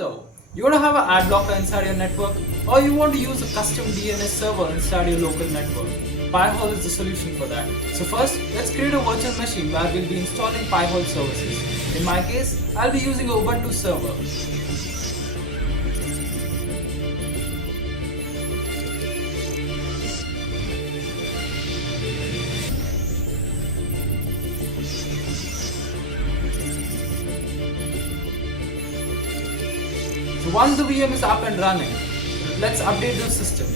Hello, you want to have an ad blocker inside your network, or you want to use a custom DNS server inside your local network? Pi-hole is the solution for that. So first, let's create a virtual machine where we'll be installing Pi-hole services. In my case, I'll be using a Ubuntu server. So once the VM is up and running, let's update the system.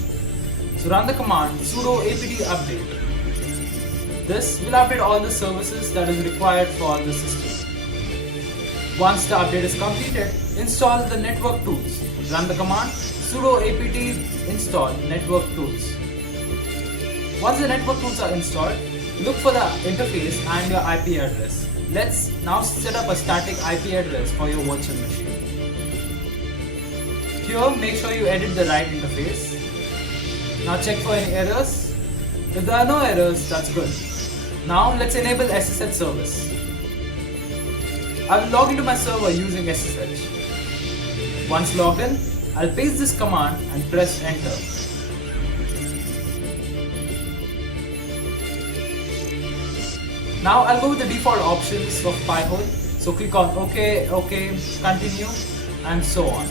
So run the command sudo apt update. This will update all the services that is required for the system. Once the update is completed, install the network tools. Run the command sudo apt install network tools. Once the network tools are installed, look for the interface and your IP address. Let's now set up a static IP address for your virtual machine. Here, make sure you edit the right interface. Now check for any errors. If there are no errors, that's good. Now let's enable SSH service. I will log into my server using SSH. Once logged in, I'll paste this command and press enter. Now I'll go with the default options of Pi-hole. So click on OK, continue, and so on.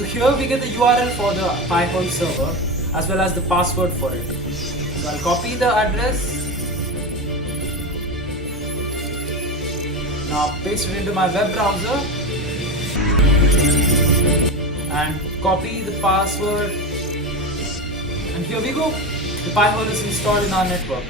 So here we get the URL for the Pi-hole server as well as the password for it. So I'll copy the address. Now paste it into my web browser and copy the password. And here we go. The Pi-hole is installed in our network.